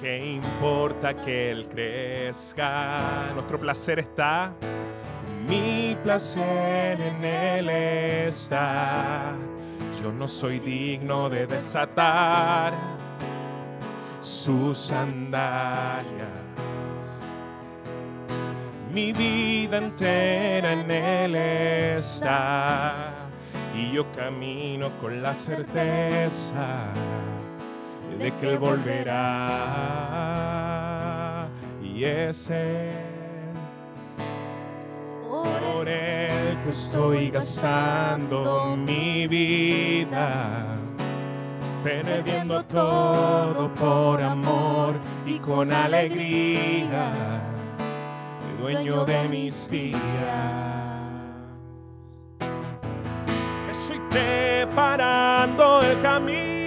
¿Qué importa que Él crezca? Nuestro placer está, mi placer en Él está. Yo no soy digno de desatar sus sandalias. Mi vida entera en Él está, y yo camino con la certeza de que Él volverá, y es Él, por Él que estoy gastando mi vida, perdiendo todo por amor y con alegría, dueño de mis días. Estoy preparando el camino,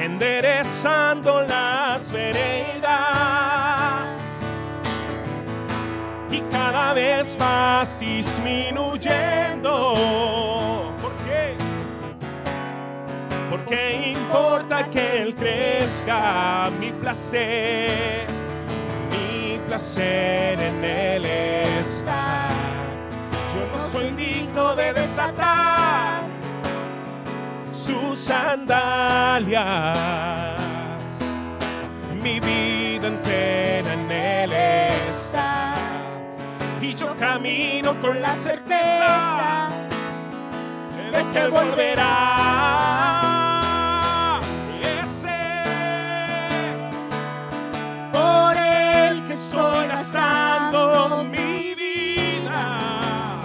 enderezando las veredas, y cada vez más disminuyendo. ¿Por qué? Porque importa que Él crezca. Mi placer en Él está. Yo no soy digno de desatar sus sandalias. Mi vida entera en Él está, y yo camino con la certeza de que Él volverá. Y es Él, por Él que estoy gastando mi vida,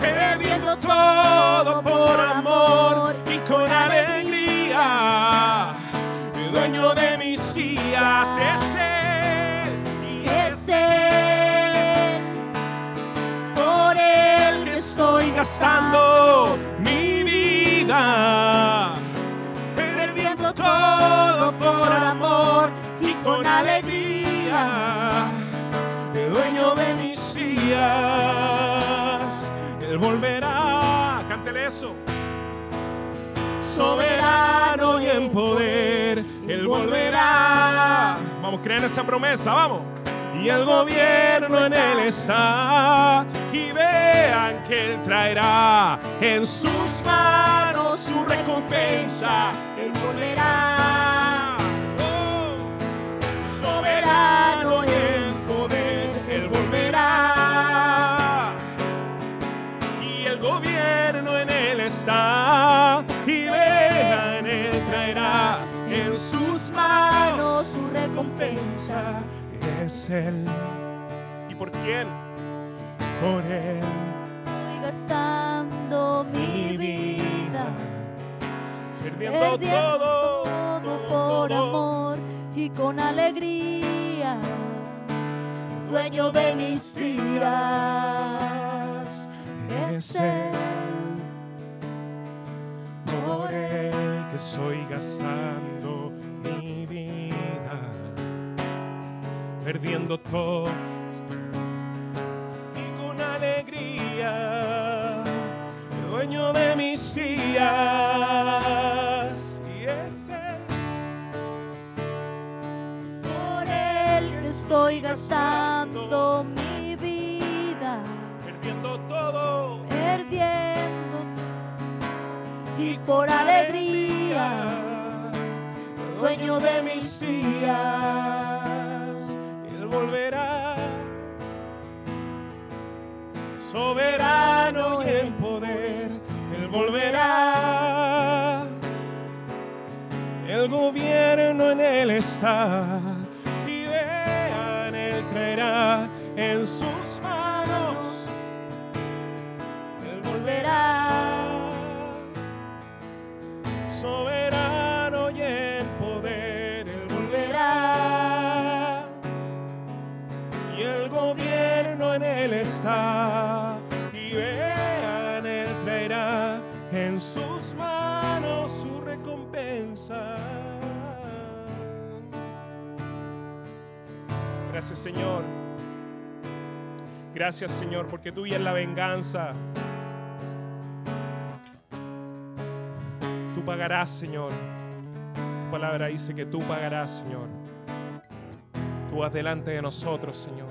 perdiendo todo por amor y con alegría, dueño de mis días. Es Él, y es Él, por Él que estoy gastando mi vida, perdiendo todo por amor y con alegría, dueño de mis días. Él volverá, cántele eso. Soberano y en poder, Él volverá. Vamos, crean esa promesa, vamos. Y el gobierno en Él está, y vean que Él traerá en sus manos su recompensa. Él volverá, oh, soberano y en poder, Él volverá. Y el gobierno en Él está, y vean, Él traerá en sus manos su recompensa. Es Él. ¿Y por quién? Por Él estoy gastando mi vida, perdiendo todo por amor y con alegría, dueño de mis días. Es Él, por Él que estoy gastando mi vida, perdiendo todo y con alegría, dueño de mis días. Y es Él, por Él que estoy gastando mi vida, perdiendo todo y por alegría, dueño de mis días. Él volverá, soberano y en poder. Él volverá, el gobierno en Él está, y vean, Él traerá en sus manos. Él volverá, soberano y en poder. Él volverá, y el gobierno en Él está, y vean, Él traerá en sus manos su recompensa. Gracias, Señor. Gracias, Señor, porque tuya es la venganza. Tu tú pagarás, Señor. Tu palabra dice que tú pagarás, Señor. Tú vas delante de nosotros, Señor.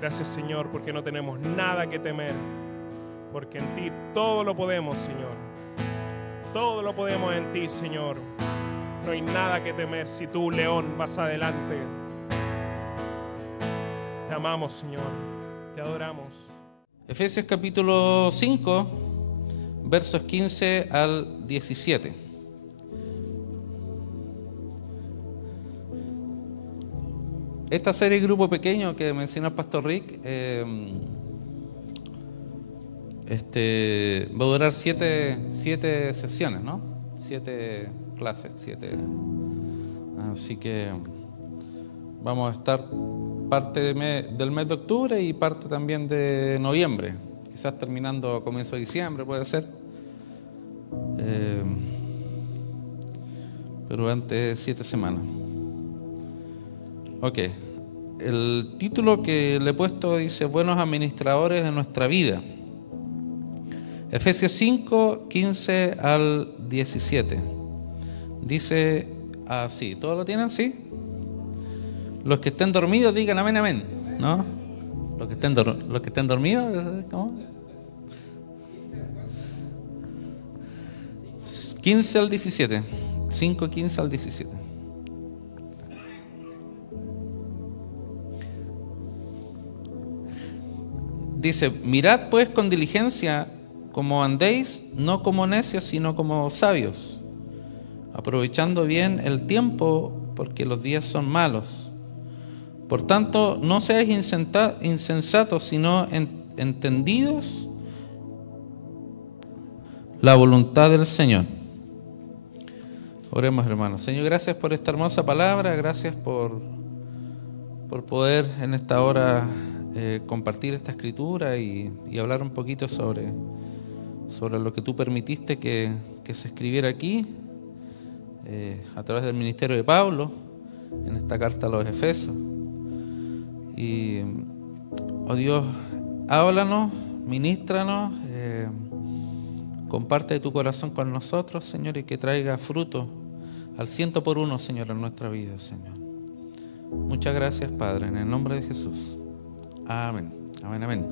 Gracias, Señor, porque no tenemos nada que temer, porque en ti todo lo podemos, Señor. Todo lo podemos en ti, Señor. No hay nada que temer si tú, León, vas adelante. Te amamos, Señor. Te adoramos. Efesios capítulo 5, versos 15 al 17. Esta serie Grupo Pequeño que mencionó el Pastor Rick va a durar siete sesiones, ¿no? 7 clases, 7. Así que vamos a estar parte del mes de octubre y parte también de noviembre, quizás terminando a comienzo de diciembre, puede ser. Pero durante 7 semanas. Ok, el título que le he puesto dice buenos administradores de nuestra vida. Efesios 5, 15 al 17. Dice así, ¿todos lo tienen? ¿Sí? Los que estén dormidos digan amén, amén, ¿no? Los que estén dormidos, ¿cómo? 15 al 17. 5, 15 al 17. Dice, mirad pues con diligencia como andéis, no como necios, sino como sabios, aprovechando bien el tiempo, porque los días son malos. Por tanto, no seáis insensatos, sino entendidos la voluntad del Señor. Oremos, hermanos. Señor, gracias por esta hermosa palabra, gracias por poder en esta hora compartir esta escritura y hablar un poquito sobre lo que tú permitiste que se escribiera aquí a través del ministerio de Pablo en esta carta a los Efesios. Y, oh Dios, háblanos, ministranos, comparte de tu corazón con nosotros, Señor, y que traiga fruto al 100%, Señor, en nuestra vida, Señor. Muchas gracias, Padre, en el nombre de Jesús. Amén, amén, amén.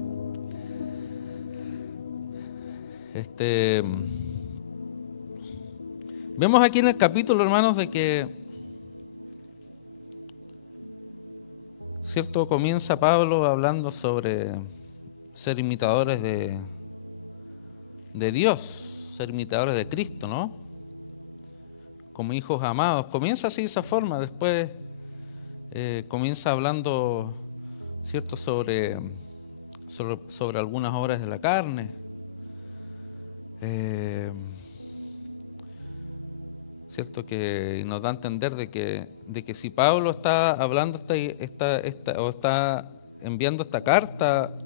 Vemos aquí en el capítulo, hermanos, de que, ¿cierto? Comienza Pablo hablando sobre ser imitadores de Dios, ser imitadores de Cristo, ¿no? Como hijos amados. Comienza así de esa forma, después comienza hablando, ¿cierto? Sobre algunas obras de la carne. Cierto que nos da a entender de que si Pablo está hablando o está enviando esta carta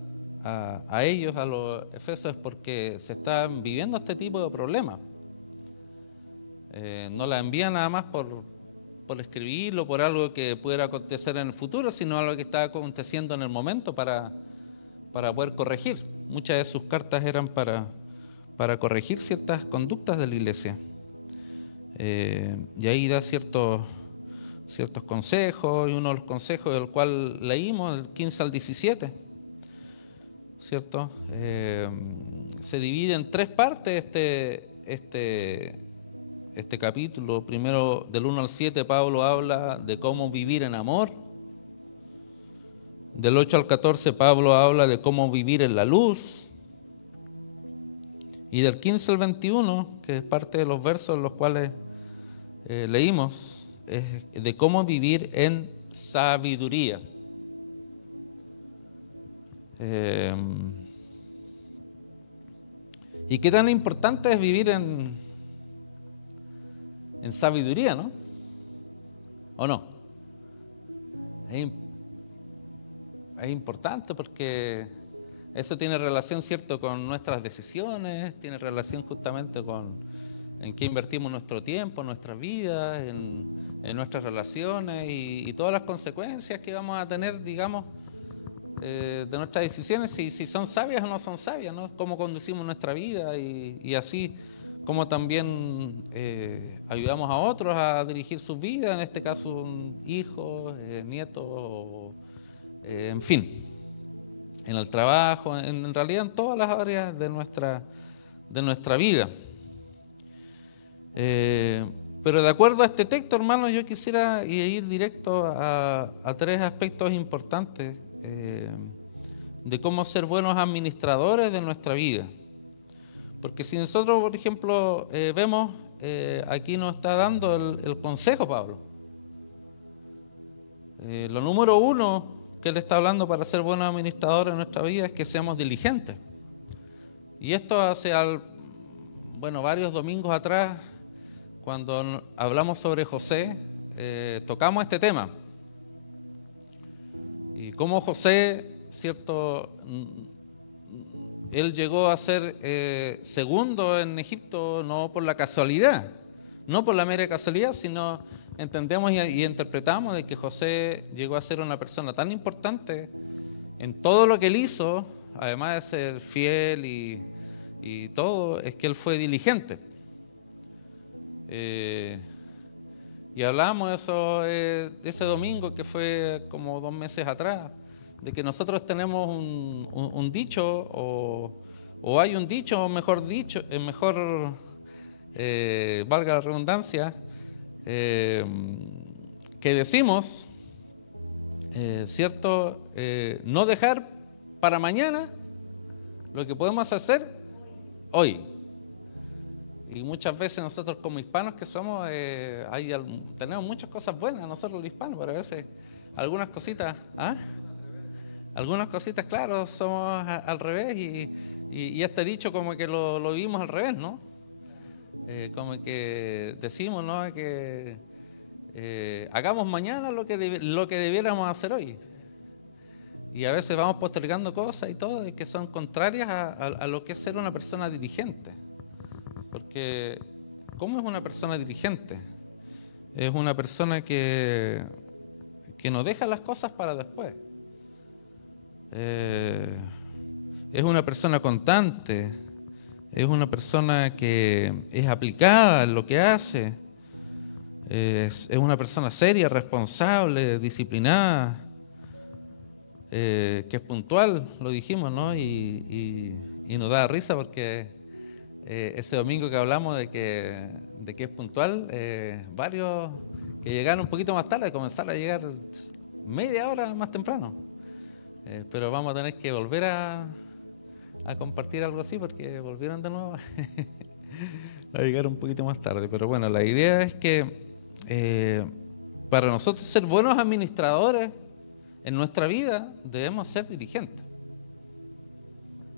a ellos, a los Efesios, es porque se están viviendo este tipo de problemas. No la envían nada más por escribirlo, por algo que pudiera acontecer en el futuro, sino algo que está aconteciendo en el momento para poder corregir. Muchas de sus cartas eran para corregir ciertas conductas de la iglesia. Y ahí da ciertos consejos, y uno de los consejos del cual leímos, el 15 al 17, ¿cierto? Se divide en 3 partes este capítulo. Primero, del 1 al 7, Pablo habla de cómo vivir en amor. Del 8 al 14, Pablo habla de cómo vivir en la luz. Y del 15 al 21, que es parte de los versos en los cuales leímos, es de cómo vivir en sabiduría. Y qué tan importante es vivir en sabiduría, ¿no? ¿O no? Es importante porque eso tiene relación, ¿cierto?, con nuestras decisiones, tiene relación justamente con en qué invertimos nuestro tiempo, nuestras vidas, en nuestras relaciones y todas las consecuencias que vamos a tener, digamos, de nuestras decisiones, si son sabias o no son sabias, ¿no? Cómo conducimos nuestra vida y así como también ayudamos a otros a dirigir sus vidas, en este caso hijos, nietos, en fin, en el trabajo, en realidad en todas las áreas de nuestra vida. Pero de acuerdo a este texto, hermanos, yo quisiera ir directo a tres aspectos importantes de cómo ser buenos administradores de nuestra vida. Porque si nosotros, por ejemplo, vemos, aquí nos está dando el consejo Pablo. Lo número uno que él está hablando para ser buenos administradores de nuestra vida es que seamos diligentes. Y esto hace varios domingos atrás, cuando hablamos sobre José, tocamos este tema. Y cómo José, ¿cierto?, él llegó a ser segundo en Egipto no por la casualidad, no por la mera casualidad, sino entendemos y interpretamos de que José llegó a ser una persona tan importante en todo lo que él hizo, además de ser fiel y todo, es que él fue diligente. Y hablamos de eso ese domingo, que fue como 2 meses atrás, de que nosotros tenemos un dicho, o hay un dicho, o mejor dicho, valga la redundancia, que decimos, ¿cierto? No dejar para mañana lo que podemos hacer hoy. Y muchas veces nosotros como hispanos que somos, tenemos muchas cosas buenas nosotros los hispanos, pero a veces algunas cositas, algunas cositas, claro, somos al revés y este dicho como que lo vivimos al revés, ¿no? Como que decimos, ¿no?, que hagamos mañana lo que debiéramos hacer hoy. Y a veces vamos postergando cosas y todo que son contrarias a lo que es ser una persona diligente. Porque, ¿cómo es una persona diligente? Es una persona que no deja las cosas para después. Es una persona constante, es una persona que es aplicada en lo que hace, es una persona seria, responsable, disciplinada, que es puntual, lo dijimos, ¿no? Y nos da risa porque ese domingo que hablamos de que es puntual, varios que llegaron un poquito más tarde comenzaron a llegar media hora más temprano. Pero vamos a tener que volver a compartir algo así porque volvieron de nuevo a llegar un poquito más tarde. Pero bueno, la idea es que para nosotros ser buenos administradores en nuestra vida debemos ser diligentes,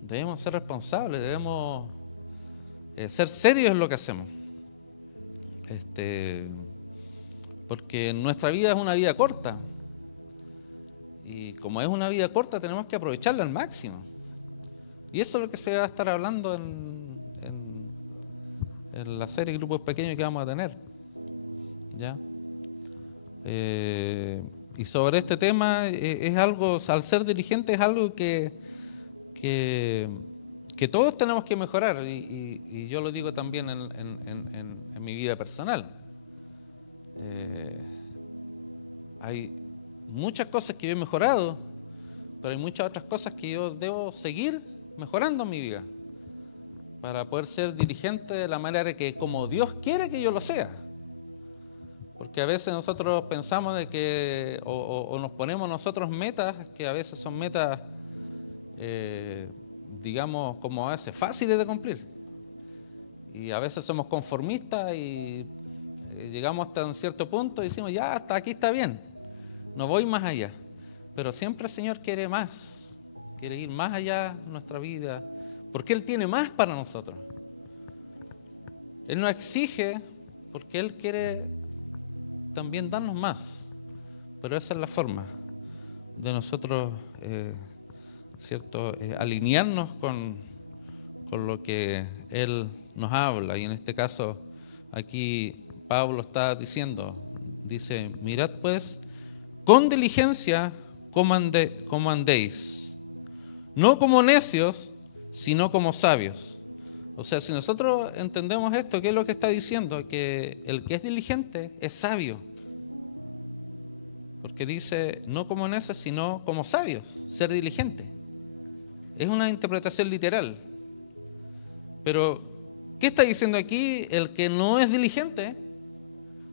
debemos ser responsables, debemos ser serios en lo que hacemos. Porque nuestra vida es una vida corta. Y como es una vida corta, tenemos que aprovecharla al máximo. Y eso es lo que se va a estar hablando en la serie de grupos pequeños que vamos a tener. ¿Ya? Y sobre este tema, es algo, al ser diligente, es algo que todos tenemos que mejorar. Y yo lo digo también en mi vida personal. Hay muchas cosas que yo he mejorado, pero hay muchas otras cosas que yo debo seguir mejorando en mi vida para poder ser diligente de la manera que como Dios quiere que yo lo sea. Porque a veces nosotros pensamos de que o nos ponemos nosotros metas que a veces son metas digamos como a veces fáciles de cumplir, y a veces somos conformistas y llegamos hasta un cierto punto y decimos ya, hasta aquí está bien, no voy más allá. Pero siempre el Señor quiere más, quiere ir más allá en nuestra vida, porque Él tiene más para nosotros. Él nos exige porque Él quiere también darnos más, pero esa es la forma de nosotros ¿cierto? Alinearnos con lo que Él nos habla. Y en este caso aquí Pablo está diciendo, dice, mirad pues con diligencia cómo andéis, no como necios, sino como sabios. O sea, si nosotros entendemos esto, ¿qué es lo que está diciendo? Que el que es diligente es sabio. Porque dice, no como necios, sino como sabios, ser diligente. Es una interpretación literal. Pero, ¿qué está diciendo aquí el que no es diligente?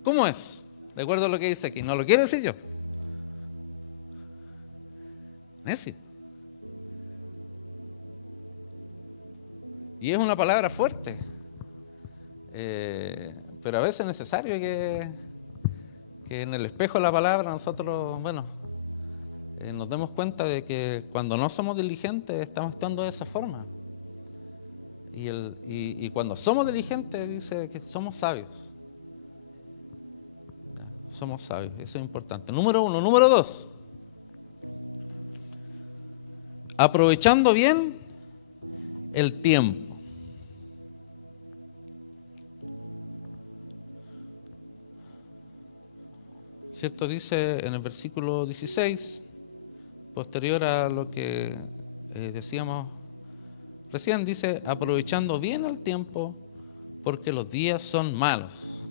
¿Cómo es? De acuerdo a lo que dice aquí. No lo quiero decir yo. Necio. Y es una palabra fuerte. Pero a veces es necesario que en el espejo de la palabra nosotros, nos demos cuenta de que cuando no somos diligentes estamos actuando de esa forma. Y cuando somos diligentes dice que somos sabios. Somos sabios, eso es importante. Número 1. Número 2. Aprovechando bien el tiempo. ¿Cierto? Dice en el versículo 16, posterior a lo que decíamos recién, dice, aprovechando bien el tiempo porque los días son malos.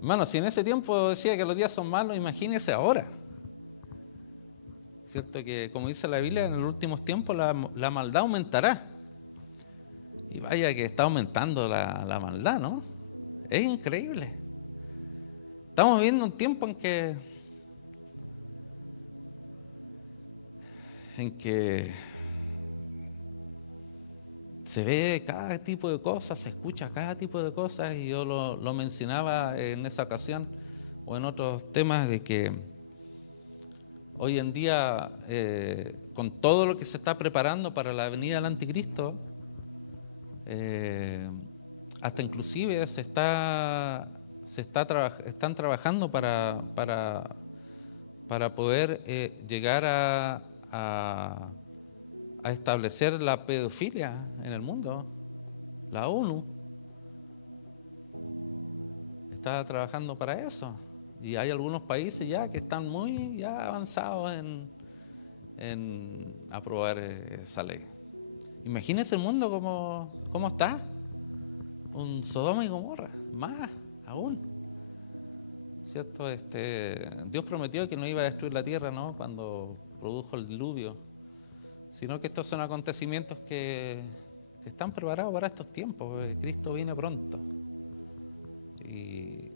Hermano, si en ese tiempo decía que los días son malos, imagínese ahora. ¿Cierto? Que como dice la Biblia, en los últimos tiempos la maldad aumentará. Y vaya que está aumentando la maldad, ¿no? Es increíble. Estamos viviendo un tiempo en que se ve cada tipo de cosas, se escucha cada tipo de cosas, y yo lo mencionaba en esa ocasión o en otros temas, de que hoy en día, con todo lo que se está preparando para la venida del anticristo, hasta inclusive están trabajando para poder llegar a establecer la pedofilia en el mundo. La ONU está trabajando para eso. Y hay algunos países ya que están muy ya avanzados en aprobar esa ley. Imagínense el mundo cómo está. Un Sodoma y Gomorra, más aún. ¿Cierto? Dios prometió que no iba a destruir la tierra, ¿no?, cuando produjo el diluvio, sino que estos son acontecimientos que están preparados para estos tiempos. Cristo viene pronto. Y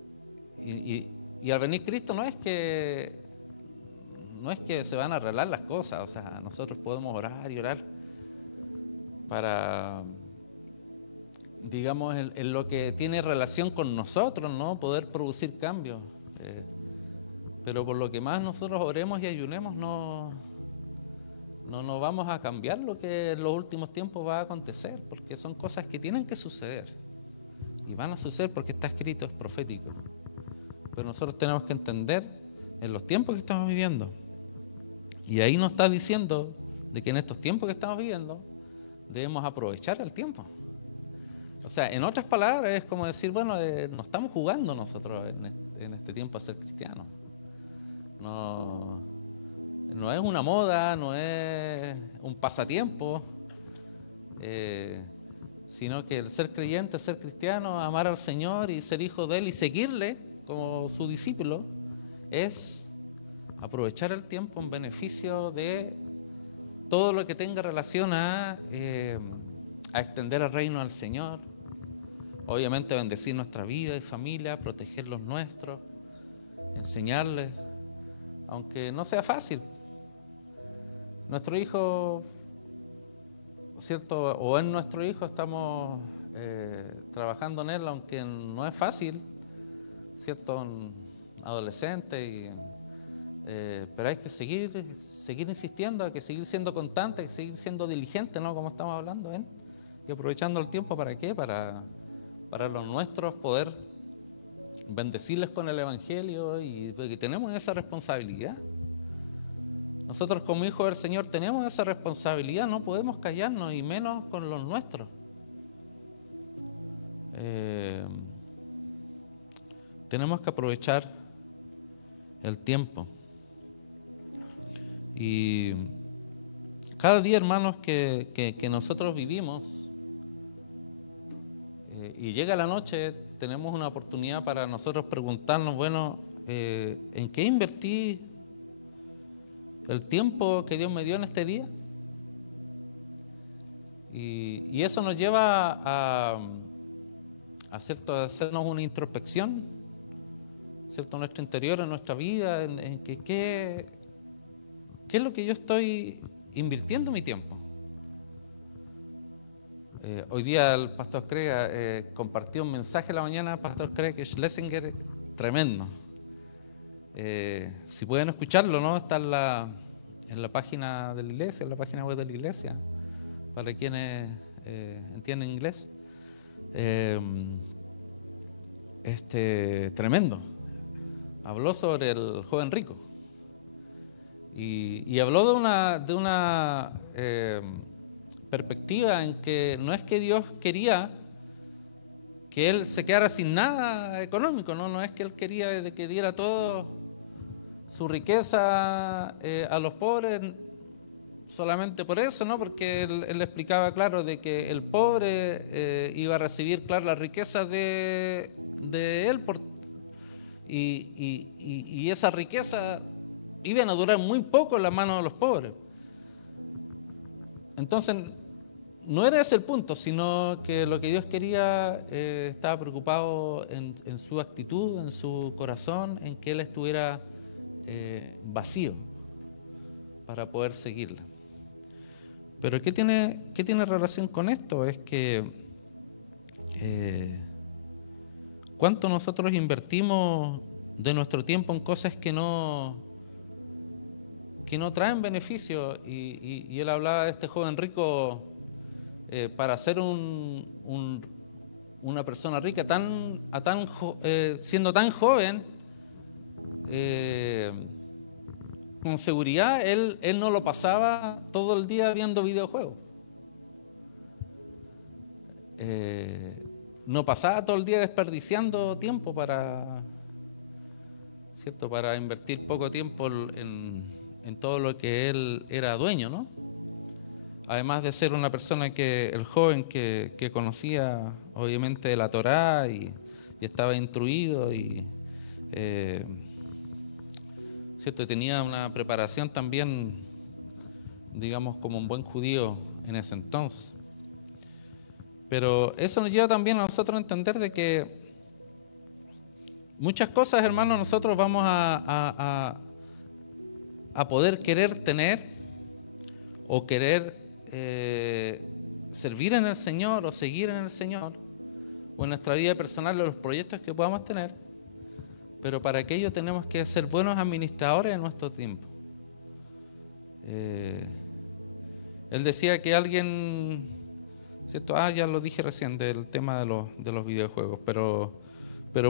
al venir Cristo no es que se van a arreglar las cosas. O sea, nosotros podemos orar y orar para, digamos, en lo que tiene relación con nosotros, ¿no?, poder producir cambios. Pero por lo que más nosotros oremos y ayunemos, no vamos a cambiar lo que en los últimos tiempos va a acontecer, porque son cosas que tienen que suceder. Y van a suceder porque está escrito, es profético. Pero nosotros tenemos que entender en los tiempos que estamos viviendo. Y ahí nos está diciendo de que en estos tiempos que estamos viviendo debemos aprovechar el tiempo. O sea, en otras palabras, es como decir, no estamos jugando nosotros en este tiempo a ser cristianos. No es una moda, no es un pasatiempo, sino que el ser creyente, ser cristiano, amar al Señor y ser hijo de Él y seguirle como su discípulo, es aprovechar el tiempo en beneficio de todo lo que tenga relación a extender el reino del Señor. Obviamente bendecir nuestra vida y familia, proteger los nuestros, enseñarles, aunque no sea fácil. Nuestro hijo, ¿cierto? O en nuestro hijo estamos trabajando en él, aunque no es fácil, ¿cierto? Un adolescente, pero hay que seguir insistiendo, hay que seguir siendo constante, hay que seguir siendo diligente, ¿no?, como estamos hablando, y aprovechando el tiempo. ¿Para qué? Para los nuestros, poder bendecirles con el Evangelio, y porque tenemos esa responsabilidad. Nosotros como hijos del Señor tenemos esa responsabilidad, no podemos callarnos, y menos con los nuestros. Tenemos que aprovechar el tiempo. Y cada día, hermanos, que nosotros vivimos y llega la noche, tenemos una oportunidad para nosotros preguntarnos, bueno, ¿en qué invertí el tiempo que Dios me dio en este día? Y eso nos lleva a hacernos una introspección, ¿cierto? En nuestro interior, en nuestra vida, en qué es lo que yo estoy invirtiendo mi tiempo. Hoy día el pastor Craig compartió un mensaje en la mañana, pastor Craig Schlesinger, tremendo. Si pueden escucharlo, ¿no? Está en la página de la iglesia, en la página web de la iglesia, para quienes entienden inglés. Tremendo. Habló sobre el joven rico y habló de una perspectiva en que no es que Dios quería que él se quedara sin nada económico, no es que él quería de que diera toda su riqueza a los pobres solamente por eso, ¿no? Porque él explicaba claro de que el pobre iba a recibir, claro, las riquezas de él y esa riqueza iban a durar muy poco en las manos de los pobres. Entonces, no era ese el punto, sino que lo que Dios quería, estaba preocupado en su actitud, en su corazón, en que él estuviera vacío para poder seguirla. Pero ¿qué tiene relación con esto? Es que ¿cuánto nosotros invertimos de nuestro tiempo en cosas que no traen beneficio? Y él hablaba de este joven rico, para ser una persona rica, siendo tan joven, con seguridad él no lo pasaba todo el día viendo videojuegos. No pasaba todo el día desperdiciando tiempo para invertir poco tiempo en todo lo que él era dueño, ¿no? Además de ser una persona el joven que conocía obviamente la Torá y estaba instruido y ¿cierto? Tenía una preparación también, digamos, como un buen judío en ese entonces. Pero eso nos lleva también a nosotros a entender de que muchas cosas, hermanos, nosotros vamos a poder querer tener o querer servir en el Señor o seguir en el Señor o en nuestra vida personal o los proyectos que podamos tener, pero para aquello tenemos que ser buenos administradores de nuestro tiempo. Él decía que alguien, ¿cierto? Ya lo dije recién del tema de los videojuegos, pero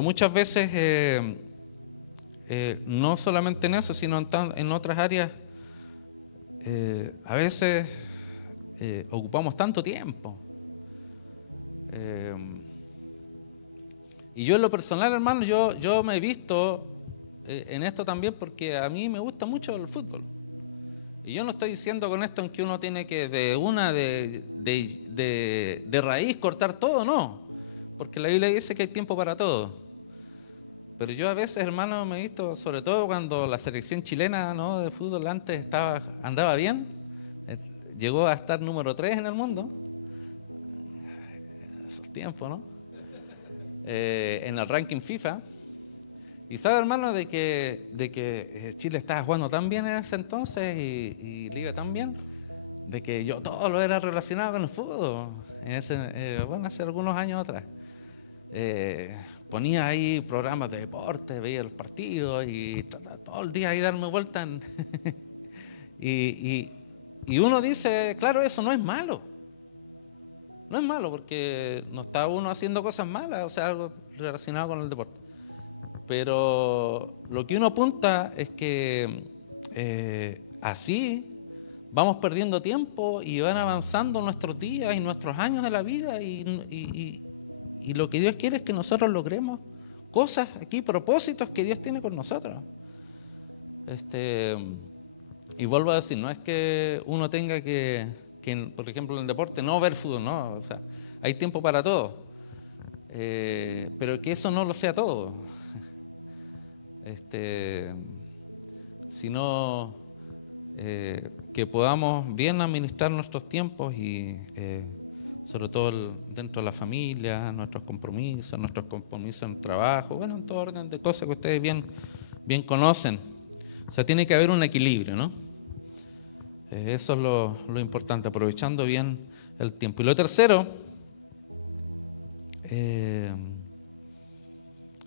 muchas veces no solamente en eso, sino en otras áreas, a veces ocupamos tanto tiempo. Y yo en lo personal, hermano, yo me he visto en esto también porque a mí me gusta mucho el fútbol. Y yo no estoy diciendo con esto en que uno tiene que de raíz cortar todo, no. Porque la Biblia dice que hay tiempo para todo. Pero yo a veces, hermano, me he visto, sobre todo cuando la selección chilena, ¿no?, de fútbol antes andaba bien, llegó a estar número 3 en el mundo, esos tiempos, ¿no? En el ranking FIFA. Y sabe, hermano, de que Chile estaba jugando tan bien en ese entonces y le iba tan bien, de que yo todo lo era relacionado con el fútbol, hace algunos años atrás. Ponía ahí programas de deporte, veía los partidos y todo el día ahí darme vuelta y uno dice, claro, eso no es malo. No es malo porque no está uno haciendo cosas malas, o sea, algo relacionado con el deporte. Pero lo que uno apunta es que así vamos perdiendo tiempo y van avanzando nuestros días y nuestros años de la vida y lo que Dios quiere es que nosotros logremos cosas aquí, propósitos que Dios tiene con nosotros. Y Y vuelvo a decir, no es que uno tenga que, por ejemplo, en el deporte, no ver fútbol, no. O sea, hay tiempo para todo. Pero que eso no lo sea todo. Sino que podamos bien administrar nuestros tiempos y sobre todo dentro de la familia, nuestros compromisos en el trabajo, bueno, en todo orden de cosas que ustedes bien conocen. O sea, tiene que haber un equilibrio, ¿no? Eso es lo importante, aprovechando bien el tiempo. Y lo tercero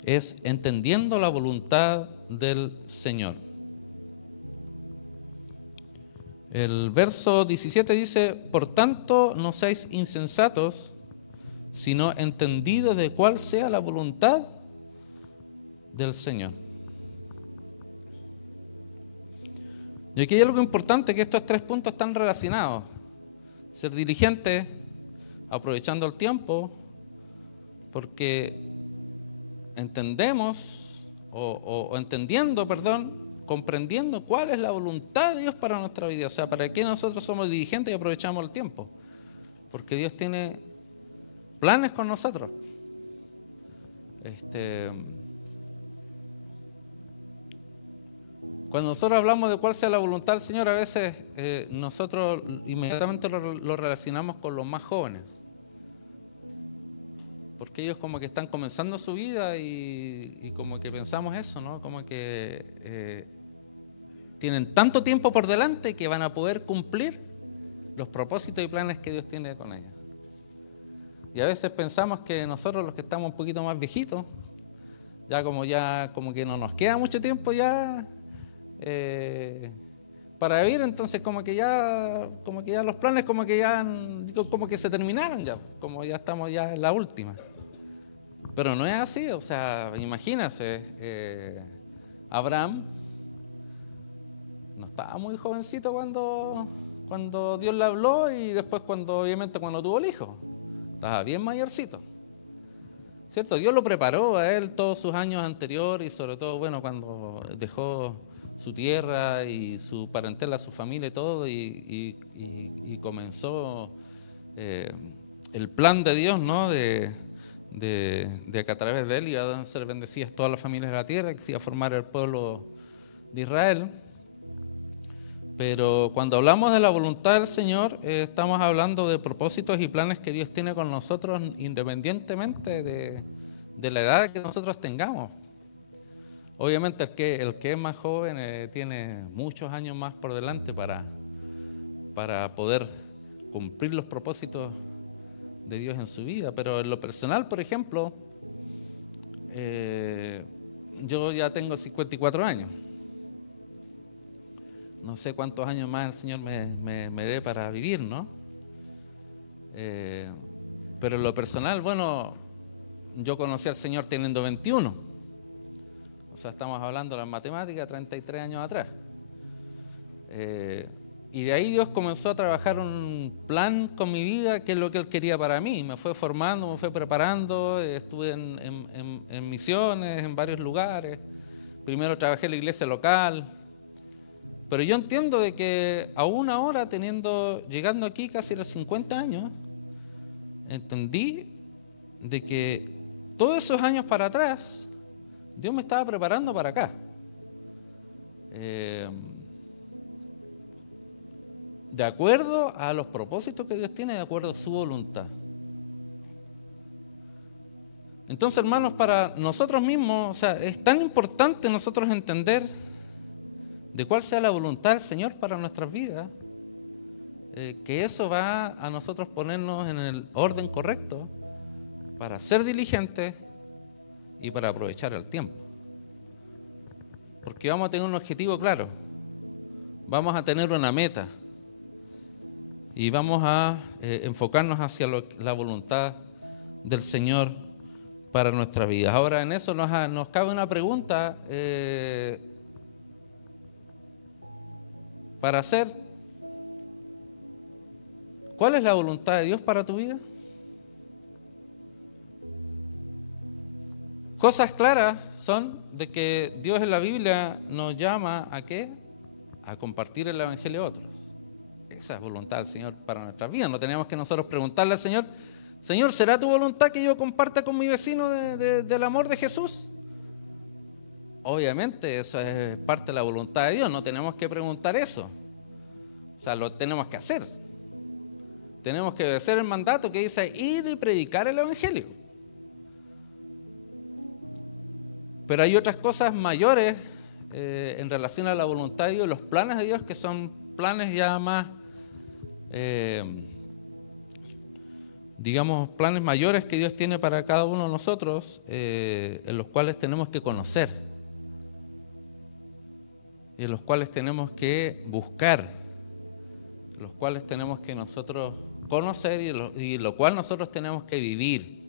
es entendiendo la voluntad del Señor. El verso 17 dice: por tanto, no seáis insensatos, sino entendidos de cuál sea la voluntad del Señor. Y aquí hay algo importante, que estos 3 puntos están relacionados. Ser diligente, aprovechando el tiempo, porque entendemos, comprendiendo cuál es la voluntad de Dios para nuestra vida. O sea, ¿para qué nosotros somos diligentes y aprovechamos el tiempo? Porque Dios tiene planes con nosotros. Cuando nosotros hablamos de cuál sea la voluntad del Señor, a veces nosotros inmediatamente lo relacionamos con los más jóvenes. Porque ellos como que están comenzando su vida y como que pensamos eso, ¿no? Como que tienen tanto tiempo por delante que van a poder cumplir los propósitos y planes que Dios tiene con ellos. Y a veces pensamos que nosotros, los que estamos un poquito más viejitos, ya como que no nos queda mucho tiempo ya para vivir, entonces como que ya los planes como que se terminaron ya, como ya estamos ya en la última. Pero no es así, o sea, imagínense, Abraham no estaba muy jovencito cuando Dios le habló, y después obviamente cuando tuvo el hijo, estaba bien mayorcito, ¿cierto? Dios lo preparó a él todos sus años anteriores, y sobre todo, bueno, cuando dejó su tierra y su parentela, su familia y todo, y comenzó el plan de Dios, ¿no? De que a través de él iban a ser bendecidas todas las familias de la tierra, que se iba a formar el pueblo de Israel. Pero cuando hablamos de la voluntad del Señor, estamos hablando de propósitos y planes que Dios tiene con nosotros, independientemente de la edad que nosotros tengamos. Obviamente el que es más joven tiene muchos años más por delante para poder cumplir los propósitos de Dios en su vida. Pero en lo personal, por ejemplo, yo ya tengo 54 años. No sé cuántos años más el Señor me dé para vivir, ¿no? Pero en lo personal, bueno, yo conocí al Señor teniendo 21. O sea, estamos hablando de las matemáticas, 33 años atrás. Y de ahí Dios comenzó a trabajar un plan con mi vida, que es lo que Él quería para mí. Me fue formando, me fue preparando, estuve en misiones, en varios lugares. Primero trabajé en la iglesia local. Pero yo entiendo de que aún ahora, llegando aquí casi a los 50 años, entendí de que todos esos años para atrás, Dios me estaba preparando para acá. De acuerdo a los propósitos que Dios tiene, de acuerdo a su voluntad. Entonces, hermanos, para nosotros mismos, o sea, es tan importante nosotros entender de cuál sea la voluntad del Señor para nuestras vidas, que eso va a nosotros ponernos en el orden correcto para ser diligentes y para aprovechar el tiempo. Porque vamos a tener un objetivo claro, vamos a tener una meta y vamos a enfocarnos hacia la voluntad del Señor para nuestra vida. Ahora, en eso nos cabe una pregunta para hacer. ¿Cuál es la voluntad de Dios para tu vida? Cosas claras son de que Dios en la Biblia nos llama ¿a qué? a compartir el Evangelio a otros. Esa es voluntad del Señor para nuestras vidas. No tenemos que nosotros preguntarle al Señor, Señor, ¿será tu voluntad que yo comparta con mi vecino del amor de Jesús? Obviamente eso es parte de la voluntad de Dios, no tenemos que preguntar eso. O sea, lo tenemos que hacer. Tenemos que obedecer el mandato que dice, id y predicar el Evangelio. Pero hay otras cosas mayores en relación a la voluntad de Dios, los planes de Dios, que son planes ya más, digamos, planes mayores que Dios tiene para cada uno de nosotros, en los cuales tenemos que conocer y en los cuales tenemos que buscar, en los cuales tenemos que nosotros conocer y lo cual nosotros tenemos que vivir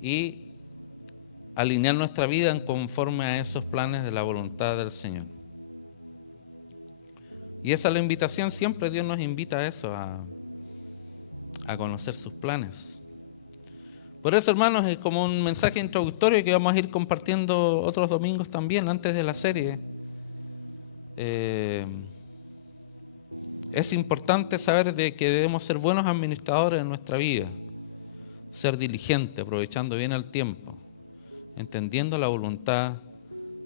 y alinear nuestra vida en conforme a esos planes de la voluntad del Señor. Y esa es la invitación, siempre Dios nos invita a eso, a conocer sus planes. Por eso, hermanos, es como un mensaje introductorio que vamos a ir compartiendo otros domingos también, antes de la serie. Es importante saber de que debemos ser buenos administradores en nuestra vida, ser diligentes, aprovechando bien el tiempo, entendiendo la voluntad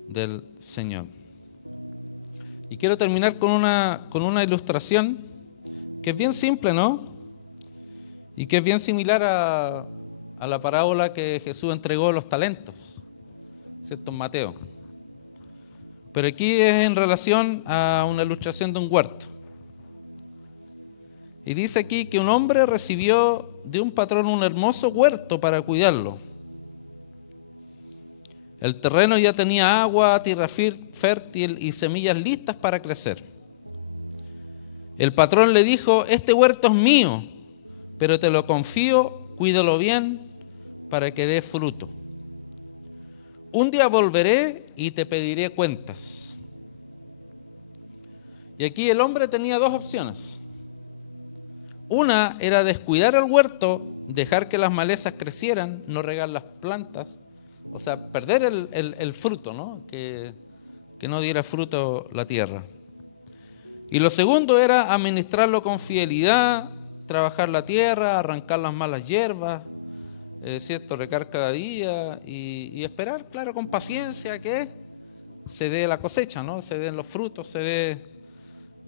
del Señor. Y quiero terminar con una ilustración que es bien simple, ¿no? Y que es bien similar a la parábola que Jesús entregó los talentos, ¿cierto? En Mateo. Pero aquí es en relación a una ilustración de un huerto. Y dice aquí que un hombre recibió de un patrón un hermoso huerto para cuidarlo. El terreno ya tenía agua, tierra fértil y semillas listas para crecer. El patrón le dijo, este huerto es mío, pero te lo confío, cuídalo bien para que dé fruto. Un día volveré y te pediré cuentas. Y aquí el hombre tenía dos opciones. Una era descuidar el huerto, dejar que las malezas crecieran, no regar las plantas, o sea, perder el fruto, ¿no? Que no diera fruto la tierra. Y lo segundo era administrarlo con fidelidad, trabajar la tierra, arrancar las malas hierbas, ¿cierto? Regar cada día y esperar, claro, con paciencia que se dé la cosecha, ¿no? Se den los frutos, se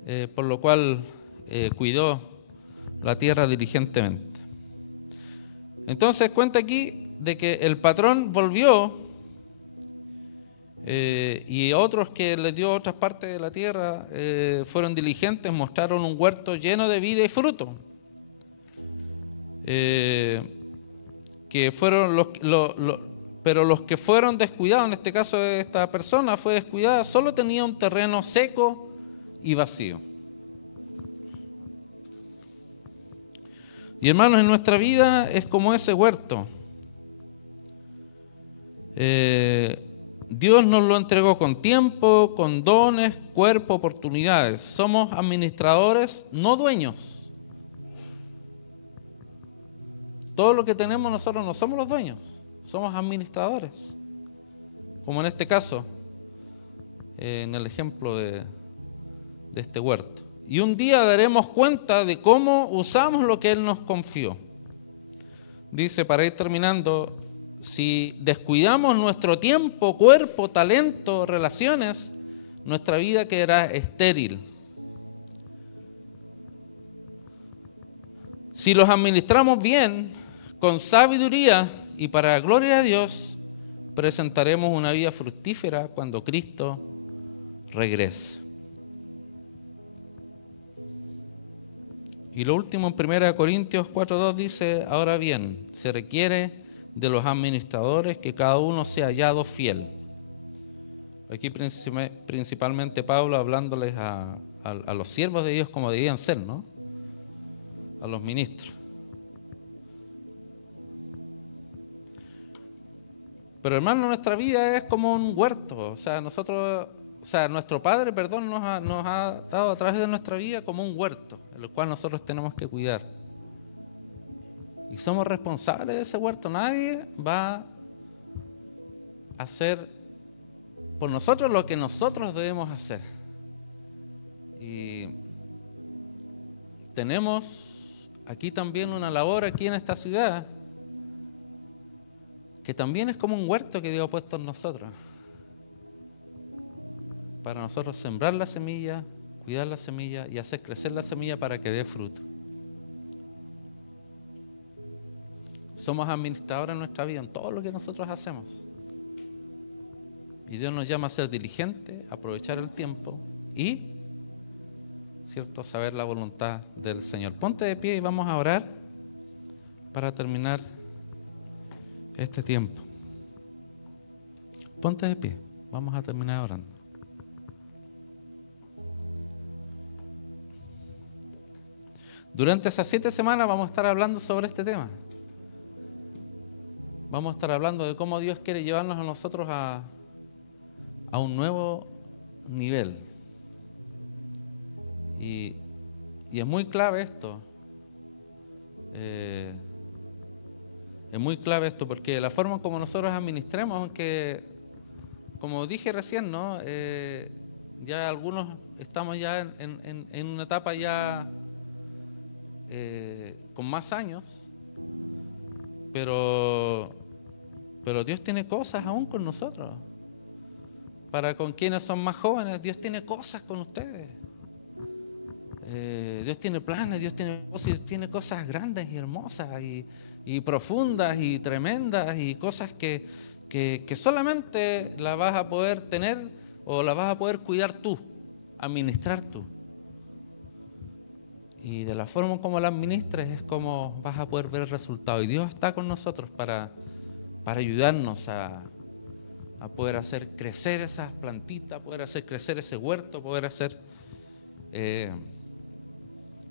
dé, por lo cual cuidó la tierra diligentemente. Entonces cuenta aquí de que el patrón volvió y otros que les dio otras partes de la tierra fueron diligentes, mostraron un huerto lleno de vida y fruto. Que fueron pero los que fueron descuidados, en este caso esta persona fue descuidada, solo tenía un terreno seco y vacío. Y hermanos, en nuestra vida es como ese huerto. Dios nos lo entregó con tiempo, con dones, cuerpo, oportunidades. Somos administradores, no dueños. Todo lo que tenemos nosotros no somos los dueños, somos administradores. Como en este caso, en el ejemplo de este huerto. Y un día daremos cuenta de cómo usamos lo que Él nos confió. Dice, para ir terminando, si descuidamos nuestro tiempo, cuerpo, talento, relaciones, nuestra vida quedará estéril. Si los administramos bien, con sabiduría y para la gloria de Dios, presentaremos una vida fructífera cuando Cristo regrese. Y lo último en 1 Corintios 4:2 dice, ahora bien, se requiere de los administradores que cada uno sea hallado fiel. Aquí principalmente Pablo hablándoles a los siervos de Dios como debían ser, ¿no? A los ministros. Pero hermano, nuestra vida es como un huerto, nuestro Padre, nos ha dado a través de nuestra vida como un huerto, el cual nosotros tenemos que cuidar. Y somos responsables de ese huerto. Nadie va a hacer por nosotros lo que nosotros debemos hacer. Y tenemos aquí también una labor aquí en esta ciudad que también es como un huerto que Dios ha puesto en nosotros. Para nosotros sembrar la semilla, cuidar la semilla y hacer crecer la semilla para que dé fruto. Somos administradores en nuestra vida, en todo lo que nosotros hacemos. Y Dios nos llama a ser diligentes, a aprovechar el tiempo y, ¿cierto?, saber la voluntad del Señor. Ponte de pie y vamos a orar para terminar este tiempo. Ponte de pie, vamos a terminar orando. Durante esas 7 semanas vamos a estar hablando sobre este tema. Vamos a estar hablando de cómo Dios quiere llevarnos a nosotros a un nuevo nivel. Y es muy clave esto. Es muy clave esto porque la forma como nosotros administremos, aunque, como dije recién, ¿no? Ya algunos estamos ya en una etapa ya con más años, pero Dios tiene cosas aún con nosotros. Para con quienes son más jóvenes, Dios tiene cosas con ustedes. Dios tiene planes, Dios tiene cosas grandes y hermosas y profundas y tremendas y cosas que solamente las vas a poder tener o las vas a poder cuidar tú, administrar tú. Y de la forma como la administres es como vas a poder ver el resultado. Y Dios está con nosotros para ayudarnos a poder hacer crecer esas plantitas, poder hacer crecer ese huerto, poder hacer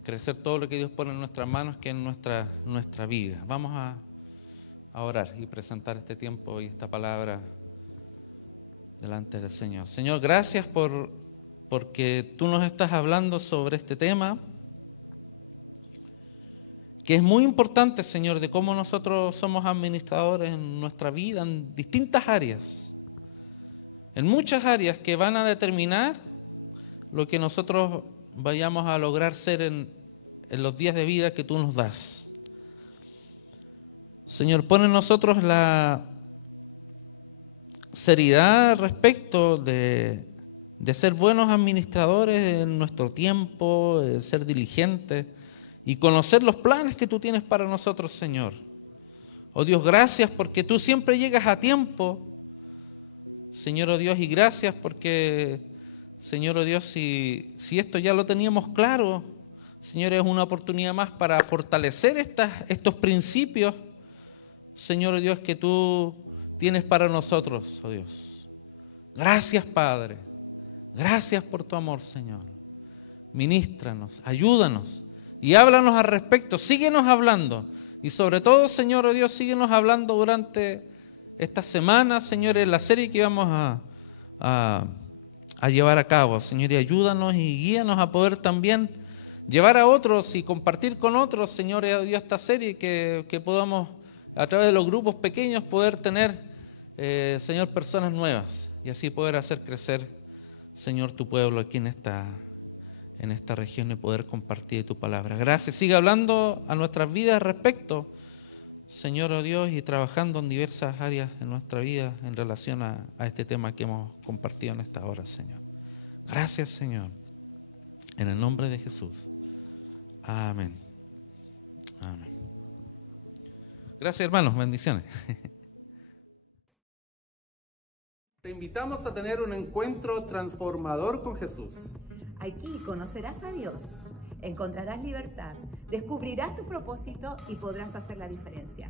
crecer todo lo que Dios pone en nuestras manos, que es nuestra vida. Vamos a orar y presentar este tiempo y esta palabra delante del Señor. Señor, gracias porque tú nos estás hablando sobre este tema, que es muy importante, Señor, de cómo nosotros somos administradores en nuestra vida, en distintas áreas, en muchas áreas que van a determinar lo que nosotros vayamos a lograr ser en los días de vida que tú nos das. Señor, pon en nosotros la seriedad respecto de ser buenos administradores en nuestro tiempo, de ser diligentes y conocer los planes que tú tienes para nosotros, Señor. Oh Dios, gracias porque tú siempre llegas a tiempo, Señor, oh Dios, y gracias porque, Señor, oh Dios, si esto ya lo teníamos claro, Señor, es una oportunidad más para fortalecer estos principios, Señor, oh Dios, que tú tienes para nosotros, oh Dios. Gracias, Padre. Gracias por tu amor, Señor. Ministranos, ayúdanos y háblanos al respecto. Síguenos hablando. Y sobre todo, Señor, oh Dios, síguenos hablando durante esta semana, Señor, en la serie que vamos a llevar a cabo, Señor, y ayúdanos y guíanos a poder también llevar a otros y compartir con otros, Señor, oh Dios, esta serie que podamos, a través de los grupos pequeños, poder tener, Señor, personas nuevas y así poder hacer crecer, Señor, tu pueblo aquí en esta región y poder compartir tu palabra. Gracias. Sigue hablando a nuestras vidas respecto, Señor, oh Dios, y trabajando en diversas áreas en nuestra vida en relación a este tema que hemos compartido en esta hora, Señor. Gracias, Señor. En el nombre de Jesús. Amén. Amén. Gracias, hermanos. Bendiciones. Te invitamos a tener un encuentro transformador con Jesús. Aquí conocerás a Dios, encontrarás libertad, descubrirás tu propósito y podrás hacer la diferencia.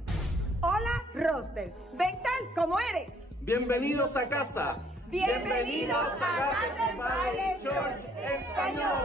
Hola, Rosberg. Ven tal como eres. Bienvenidos a casa. Bienvenidos a Garden Valley Church Español.